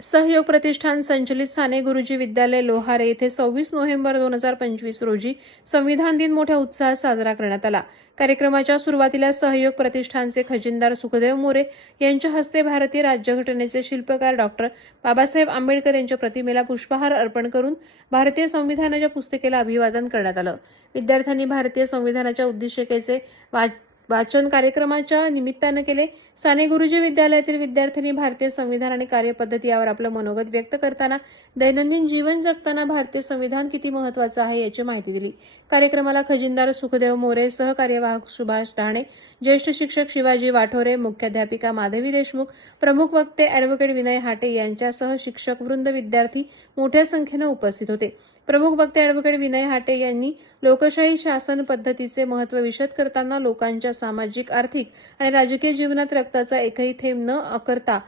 सहयोग प्रतिष्ठान संचलित साने गुरुजी विद्यालय लोहारे येथे सव्वीस नोव्हेंबर दोन हजार पंचवीस रोजी संविधान दिन मोठ्या उत्साहात साजरा करण्यात आला. कार्यक्रमाच्या सुरुवातीला सहयोग प्रतिष्ठानचे खजिनदार सुखदेव मोरे यांच्या हस्ते भारतीय राज्यघटनेचे शिल्पकार डॉक्टर बाबासाहेब आंबेडकर यांच्या प्रतिमेला पुष्पहार अर्पण करून भारतीय संविधानाच्या पुस्तिकेला अभिवादन करण्यात आलं. विद्यार्थ्यांनी भारतीय संविधानाच्या उद्देशिकेचे वाच वाचन कार्यक्रमाच्या निमित्तानं केले. साने गुरुजी विद्यालयातील विद्यार्थ्यांनी भारतीय संविधान आणि कार्यपद्धती यावर आपलं मनोगत व्यक्त करताना दैनंदिन जीवन जगताना भारतीय संविधान किती महत्वाचं आहे याची माहिती दिली. कार्यक्रमाला खजिनदार सुखदेव मोरे सहकार्यवाहक सुभाष डहाणे ज्येष्ठ शिक्षक शिवाजी वाठोरे मुख्याध्यापिका माधवी देशमुख प्रमुख वक्ते अॅडव्होकेट विनय हाटे यांच्यासह शिक्षक वृंद विद्यार्थी मोठ्या संख्येनं उपस्थित होते. प्रमुख वक्ते ॲडव्होकेट विनय हाटे यांनी लोकशाही शासन पद्धतीचे महत्त्व विशद करताना लोकांच्या सामाजिक आर्थिक आणि राजकीय जीवनात रक्ताचा एकही थेंब न करता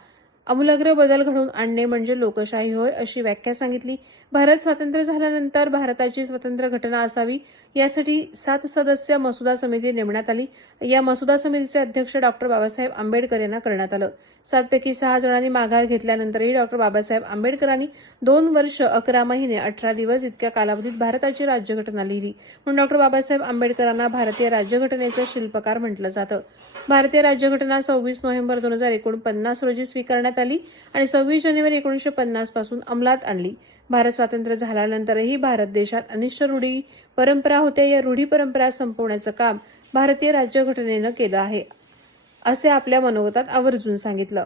आमूलाग्र बदल घडवून आणणे म्हणजे लोकशाही होय अशी व्याख्या सांगितली. भारत स्वातंत्र्य झाल्यानंतर भारताची स्वतंत्र घटना असावी यासाठी सात सदस्य मसुदा समिती नेमण्यात आली. या मसुदा समितीचे अध्यक्ष डॉक्टर बाबासाहेब आंबेडकर यांना करण्यात आलं. सातपैकी सहा जणांनी माघार घेतल्यानंतरही डॉक्टर बाबासाहेब आंबेडकरांनी दोन वर्ष अकरा महिने अठरा दिवस इतक्या कालावधीत भारताची राज्यघटना लिहिली. म्हणून डॉक्टर बाबासाहेब आंबेडकरांना भारतीय राज्यघटनेचे शिल्पकार म्हटलं जातं. भारतीय राज्यघटना सव्वीस नोव्हेंबर दोन हजार एकोणपन्नास रोजी स्वीकारण्यात आली आणि सव्वीस जानेवारी एकोणीसशे पन्नासपासून अंमलात आणली. भारत स्वातंत्र्य झाल्यानंतरही भारत देशात अनिष्ट रूढी परंपरा होत्या. या रूढी परंपरा संपवण्याचं काम भारतीय राज्यघटनेनं केलं आहे असे आपल्या मनोगतात आवर्जून सांगितलं.